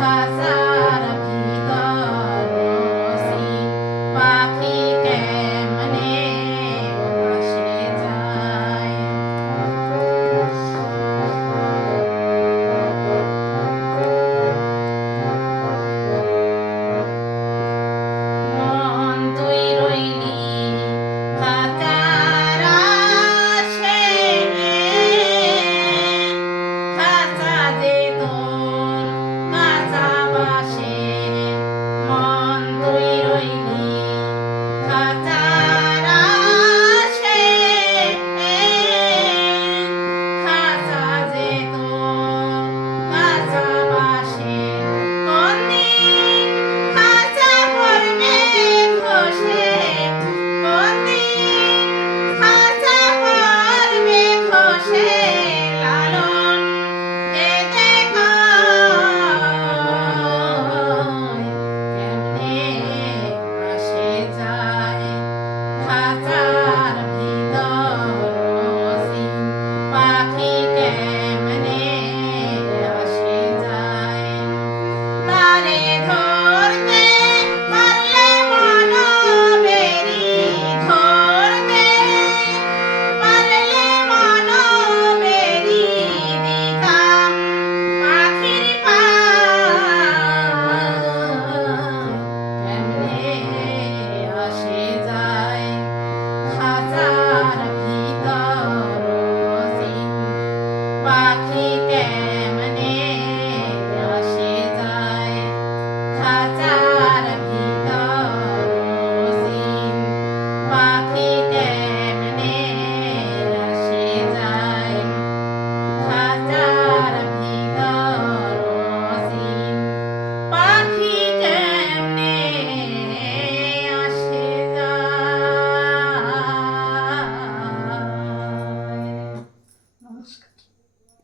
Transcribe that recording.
Hasa. tua cara.